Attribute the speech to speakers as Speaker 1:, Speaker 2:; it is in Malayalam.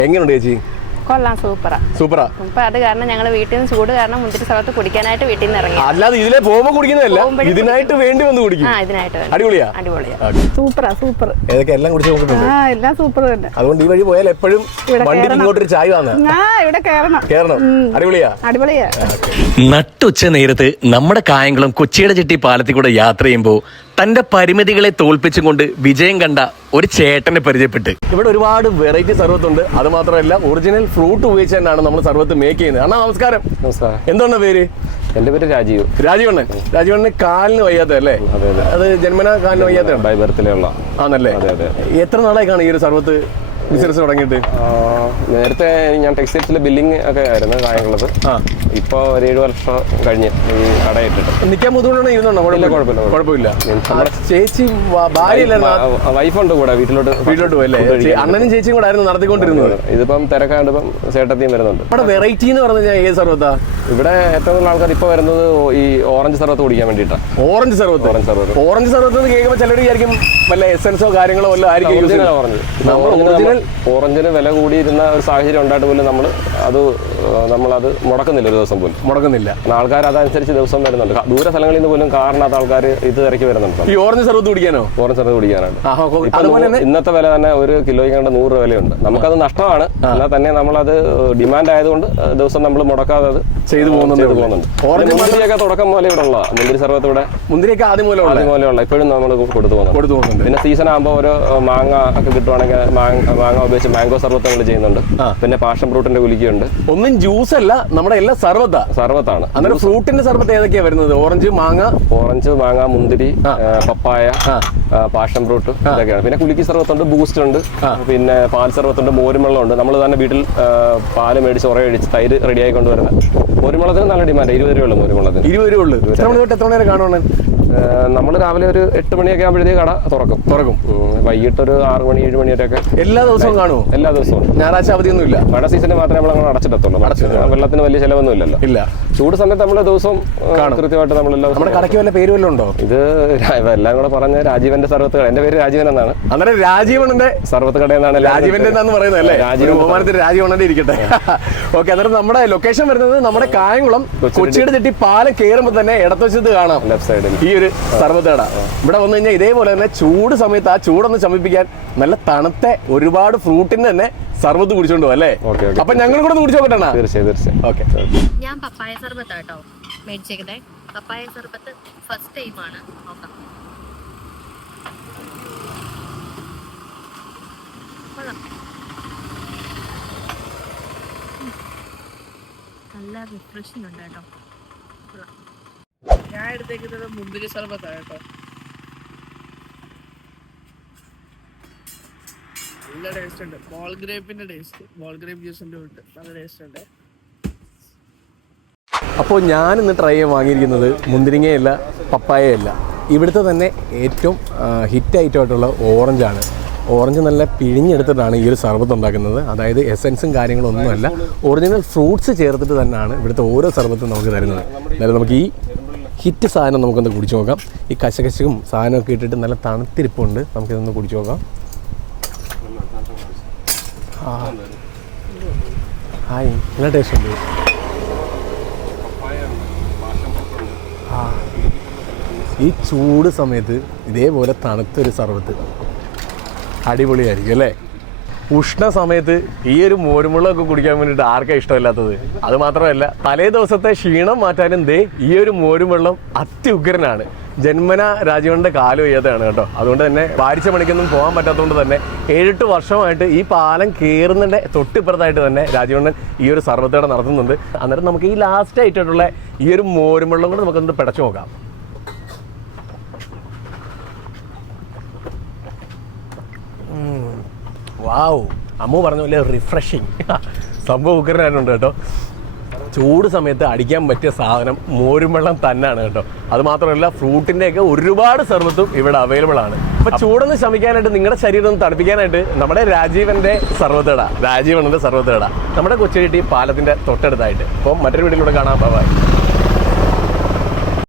Speaker 1: എങ്ങനെയുണ്ട് ചേച്ചി?
Speaker 2: കൊള്ളാം, സൂപ്പറാ. അപ്പൊ അത് കാരണം ഞങ്ങൾ വീട്ടിൽ നിന്ന് ചൂട് കാരണം മുന്തിരി സർബത്ത് കുടിക്കാനായിട്ട് വീട്ടിൽ നിന്ന് ഇറങ്ങി.
Speaker 1: അല്ലാതെ ഇതിലെ പോകുമ്പോ കുടിക്കുന്നതല്ല, ഇതിനായിട്ട് വേണ്ടി വന്ന് കുടിക്കും. അടിപൊളിയാ.
Speaker 2: സൂപ്പർ.
Speaker 1: ഏതൊക്കെ എല്ലാം കുടിച്ച് നോക്കുന്നുണ്ട്.
Speaker 2: എല്ലാം സൂപ്പർ തന്നെ.
Speaker 1: അതുകൊണ്ട് ഈ വഴി പോയാൽ എപ്പോഴും വണ്ടിക്ക് ഇങ്ങോട്ടൊരു ചായ വാങ്ങാം.
Speaker 2: ഇവിടെ
Speaker 1: കേറണം. അടിപൊളിയാ.
Speaker 3: നട്ടുച്ച നേരത്ത് നമ്മുടെ കായംകുളം കൊച്ചിയുടെ ചെട്ടി പാലത്തിൽ കൂടെ യാത്ര ചെയ്യുമ്പോൾ തന്റെ പരിമിതികളെ തോൽപ്പിച്ചും കൊണ്ട് വിജയം കണ്ട ഒരു ചേട്ടനെ പരിചയപ്പെട്ട്.
Speaker 1: ഇവിടെ ഒരുപാട് വെറൈറ്റി സർബത്ത് ഉണ്ട്. അത് മാത്രമല്ല ഒറിജിനൽ ഫ്രൂട്ട് ഉപയോഗിച്ച് തന്നെയാണ് നമ്മൾ സർബത്ത് മേക്ക് ചെയ്യുന്നത്. അണ്ണാ നമസ്കാരം. എന്താണ് പേര്?
Speaker 4: എന്റെ പേര് രാജീവ്.
Speaker 1: രാജീവണ്ണന് കാലിന് വയ്യാത്ത അല്ലേ? അത് ജന്മനാ കാലിന് വയ്യാത്ത
Speaker 4: ബൈ ബർത്തിലുള്ള
Speaker 1: ആണല്ലേ? എത്ര നാളായിക്കാണ് ഈ ഒരു സർബത്ത് ബിസിനസ് തുടങ്ങിയിട്ട്?
Speaker 4: നേരത്തെ ഞാൻ ടെക്സ്റ്റൈൽസിലെ ബില്ലിംഗ് ഒക്കെ ആയിരുന്നു കായംകുളത്ത്. ഇപ്പൊ ഒരു 7 വർഷം കഴിഞ്ഞ് ഈ കടയിട്ടിട്ട്.
Speaker 1: നിൽക്കാൻ ബുദ്ധിമുട്ടാണ് ഇരുന്നുണ്ടോ? കുഴപ്പമില്ല. ചേച്ചി
Speaker 4: വൈഫുണ്ട് കൂടെ വീട്ടിലോട്ട്
Speaker 1: പോയല്ലേ? അണ്ണനും ചേച്ചിയും കൂടെ ആയിരുന്നു നടത്തിക്കൊണ്ടിരുന്നത്.
Speaker 4: ഇതിപ്പം തിരക്കാണ്ട് ഇപ്പം ചേട്ടത്തിയും വരുന്നുണ്ട്.
Speaker 1: ഇവിടെ വെറൈറ്റി എന്ന് പറഞ്ഞാൽ ഏത് സർബത്താ?
Speaker 4: ഇവിടെ ഏറ്റവും കൂടുതൽ ആൾക്കാർ ഇപ്പൊ വരുന്നത് ഈ ഓറഞ്ച് സർബത്ത് കുടിക്കാൻ വേണ്ടിയിട്ടാണ്.
Speaker 1: ഓറഞ്ച് സർബത്ത് കേൾക്കുമ്പോൾ ചിലർ വിചാരിക്കും വല്ല എസൻസോ കാര്യങ്ങളോ വല്ല ആയിരിക്കും.
Speaker 4: ഓറഞ്ചിന് വില കൂടിയിരുന്ന ഒരു സാഹചര്യം ഉണ്ടായിട്ട് പോലും നമ്മളത് മുടക്കുന്നില്ല, ഒരു ദിവസം പോലും മുടക്കുന്നില്ല. ആൾക്കാർ അതനുസരിച്ച് ദിവസം വരുന്നുണ്ട്. ദൂര സ്ഥലങ്ങളിൽ നിന്ന് പോലും കാറിനകത്ത് ആൾക്കാർ ഇത് തിരക്കി വരുന്നുണ്ട്.
Speaker 1: ഈ ഓറഞ്ച് സർബത്ത് കുടിക്കാനോ?
Speaker 4: ഓറഞ്ച് സർബത്ത് കുടിക്കാനാണ്. ഇന്നത്തെ വില തന്നെ ഒരു കിലോയ്ക്ക് കണ്ട 100 രൂപ വിലയുണ്ട്. നമുക്കത് നഷ്ടമാണ്. എന്നാൽ തന്നെ നമ്മളത് ഡിമാൻഡ് ആയതുകൊണ്ട് ദിവസം നമ്മൾ മുടക്കാതെ അത് ചെയ്തു പോകുന്നുണ്ട്. മുന്തിരിയൊക്കെ തുടക്കം പോലെ ഇവിടെ ഉള്ള മുന്തിരി സർബത്ത് ഇവിടെ മുന്തിരിയൊക്കെ ആദ്യം മൂലമുള്ള ഇപ്പോഴും നമ്മൾ കൊടുത്തു പോകുന്നുണ്ട്. പിന്നെ സീസൺ ആകുമ്പോൾ ഓരോ മാങ്ങ ഒക്കെ കിട്ടുവാണെങ്കിൽ മാങ്ങ ഉപയോഗിച്ച് മാംഗോ സർബത്ത് നമ്മൾ ചെയ്യുന്നുണ്ട്. പിന്നെ പാഷൻ ഫ്രൂട്ടിന്റെ കുലിക്കുണ്ട്.
Speaker 1: ഒന്നും ജ്യൂസ് അല്ല, നമ്മുടെ എല്ലാം സർബത്താണ്. അന്നേരം ഫ്രൂട്ടിന്റെ സർബത്ത് ഏതൊക്കെയാ വരുന്നത്? ഓറഞ്ച്, മാങ്ങ, മുന്തിരി, പപ്പായ, പാഷൻ ഫ്രൂട്ട് ഇതൊക്കെയാണ്. പിന്നെ കുലുക്കി സർബത്തുണ്ട്, ബൂസ്റ്റ് ഉണ്ട്, പിന്നെ പാൽ സർബത്തുണ്ട്, മോരുമെള്ളം ഉണ്ട്. നമ്മൾ തന്നെ വീട്ടിൽ പാല് മേടിച്ച് ഉറയടിച്ച് തൈര് റെഡിയായി കൊണ്ടുവരുന്ന മോരുമെള്ളത്തിന് നല്ല ഡിമാൻഡ്. 20 രൂപയുള്ളൂ മോരുമെള്ളത്തിന്. 20 രൂപ ഉള്ളൂ. എത്ര മണി തൊട്ട് എത്ര മണി വരെ കാണുവാണ്?
Speaker 4: നമ്മൾ രാവിലെ ഒരു 8 മണിയൊക്കെ ആകുമ്പോഴത്തേക്ക് കട തുറക്കും. വൈകിട്ട് ഒരു 6 മണി 7 മണി വരെയൊക്കെ
Speaker 1: എല്ലാ ദിവസവും കാണുമോ?
Speaker 4: എല്ലാ ദിവസവും.
Speaker 1: ഞായറാഴ്ച അവധിയൊന്നും ഇല്ല.
Speaker 4: മഴ സീസണിൽ മാത്രമേ നമ്മൾ അങ്ങനെ അടച്ചിടത്തുള്ളൂ. വെള്ളത്തിന് വലിയ ചിലവൊന്നും ഇല്ലല്ലോ.
Speaker 1: ഇല്ല.
Speaker 4: ചൂട് സമയത്ത് നമ്മൾ ദിവസം കൃത്യമായിട്ട് നമ്മളെല്ലാം.
Speaker 1: നമ്മുടെ കടയ്ക്ക് വല്ല പേര് വല്ലതും ഉണ്ടോ?
Speaker 4: ഇത് എല്ലാം കൂടെ പറഞ്ഞ രാജീവന്റെ സർബത്ത് കട. എന്റെ പേര് രാജീവൻ എന്നാണ്.
Speaker 1: അങ്ങനെ രാജീവണ്ണന്റെ സർബത്ത് കട എന്നാണ് രാജീവന്റെ എന്നാന്ന് പറയുന്നത് അല്ലേ? ബഹുമാനത്തിൽ രാജീവണ്ണന്റെ ഇരിക്കട്ടെ. ഓക്കെ. അന്നേരം നമ്മുടെ ലൊക്കേഷൻ വരുന്നത് നമ്മുടെ കായംകുളം കൊച്ചിയുടെ ചെട്ടി പാലം കയറുമ്പോൾ തന്നെ ഇടത്തുവശത്ത് കാണാം ലെഫ്റ്റ് സൈഡിൽ ഈ ഒരു സർബത്ത് കട. ഇവിടെ വന്നു കഴിഞ്ഞാൽ ഇതേപോലെ തന്നെ ചൂട് സമയത്ത് ആ ചൂടൊന്ന് ശമിപ്പിക്കാൻ നല്ല തണുത്ത ഒരുപാട് ഫ്രൂട്ടിന് തന്നെ സർബത്ത് കുടിച്ചോണ്ട് പോകും അല്ലേ? അപ്പൊ ഞങ്ങൾ കൂടെ കുടിച്ചു നോക്കട്ടെ.
Speaker 4: തീർച്ചയായും. ഓക്കെ.
Speaker 5: ഞാൻ പപ്പായ സർബത്ത് കേട്ടോ മേടിച്ചേക്കട്ടെ. പപ്പായ സർബത്ത് ഫസ്റ്റ് ടൈം ആണ്. നോക്കാം. നല്ല റിഫ്രഷിംഗ് ഉണ്ട് കേട്ടോ.
Speaker 6: ഞാൻ എടുത്തേക്കുന്നത് മുന്തിരി സർബത്താണ് കേട്ടോ. നല്ല ടേസ്റ്റ് ഉണ്ട്. ബോൾ ഗ്രേപ്പിന്റെ ടേസ്റ്റ്, ബോൾ ഗ്രേപ്പ് ജ്യൂസിന്റെ ഉണ്ട്. നല്ല ടേസ്റ്റ് ഉണ്ട്.
Speaker 1: അപ്പോൾ ഞാനിന്ന് ട്രൈ ചെയ്യാൻ വാങ്ങിയിരിക്കുന്നത് മുന്തിരിങ്ങയല്ല, പപ്പായയല്ല, ഇവിടുത്തെ തന്നെ ഏറ്റവും ഹിറ്റ് ഐറ്റമായിട്ടുള്ള ഓറഞ്ചാണ്. ഓറഞ്ച് നല്ല പിഴിഞ്ഞെടുത്തിട്ടാണ് ഈ ഒരു സർബത്ത് ഉണ്ടാക്കുന്നത്. അതായത് എസൻസും കാര്യങ്ങളൊന്നുമല്ല, ഒറിജിനൽ ഫ്രൂട്ട്സ് ചേർത്തിട്ട് തന്നെയാണ് ഇവിടുത്തെ ഓരോ സർബത്തും നമുക്ക് തരുന്നത്. അതായത് നമുക്ക് ഈ ഹിറ്റ് സാധനം നമുക്കൊന്ന് കുടിച്ചു നോക്കാം. ഈ കശകശക്കും സാധനമൊക്കെ ഇട്ടിട്ട് നല്ല തണുത്തിരിപ്പുണ്ട്. നമുക്കിതൊന്ന് കുടിച്ചു നോക്കാം. ഹായ്, നല്ല ടേസ്റ്റ് ഉണ്ട്. ഈ ചൂട് സമയത്ത് ഇതേപോലെ തണുത്തൊരു സർബത്ത് അടിപൊളിയായിരിക്കും അല്ലേ? ഉഷ്ണ സമയത്ത് ഈ ഒരു മോരുമുളകൊക്കെ കുടിക്കാൻ വേണ്ടിയിട്ട് ആർക്കാണ് ഇഷ്ടമില്ലാത്തത്? അത് മാത്രമല്ല തലേ ദിവസത്തെ ക്ഷീണം മാറ്റാനും ഈ ഒരു മോരുവെള്ളം അത്യുഗ്രനാണ്. ജന്മന രാജീവന്റെ കാല് വയ്യാത്തതാണ് കേട്ടോ. അതുകൊണ്ട് തന്നെ വാരിച്ച പണിക്കൊന്നും പോകാൻ പറ്റാത്തതുകൊണ്ട് തന്നെ 7-8 വർഷമായിട്ട് ഈ പാലം കയറുന്നതിൻ്റെ തൊട്ടിപ്പുറത്തായിട്ട് തന്നെ രാജീവണ്ണൻ ഈ ഒരു സർബത്ത് കട നടത്തുന്നുണ്ട്. അന്നേരം നമുക്ക് ഈ ലാസ്റ്റ് ആയിട്ടുള്ള ഈ ഒരു മോരുവെള്ളം കൊണ്ട് നമുക്കൊന്ന് പിടച്ചു നോക്കാം. വാവ്, അമ്മു പറഞ്ഞ പോലെ റിഫ്രഷിങ് സംഭവം ഉഗ്രനായിട്ടുണ്ട് കേട്ടോ. ചൂട് സമയത്ത് അടിക്കാൻ പറ്റിയ സാധനം മോരുവെള്ളം തന്നെയാണ് കേട്ടോ. അത് മാത്രമല്ല ഫ്രൂട്ടിൻ്റെയൊക്കെ ഒരുപാട് സർബത്തും ഇവിടെ അവൈലബിൾ ആണ്. അപ്പോൾ ചൂടൊന്ന് ശമിക്കാനായിട്ട്, നിങ്ങളുടെ ശരീരം ഒന്ന് തണുപ്പിക്കാനായിട്ട് നമ്മുടെ രാജീവൻ്റെ സർബത്ത് കട, രാജീവണ്ണൻ്റെ സർബത്ത് കട നമ്മുടെ കൊച്ചിയെട്ടി പാലത്തിൻ്റെ തൊട്ടടുത്തായിട്ട്. അപ്പോൾ മറ്റൊരു വീഡിയോയിലൂടെ കാണാം. ബൈ.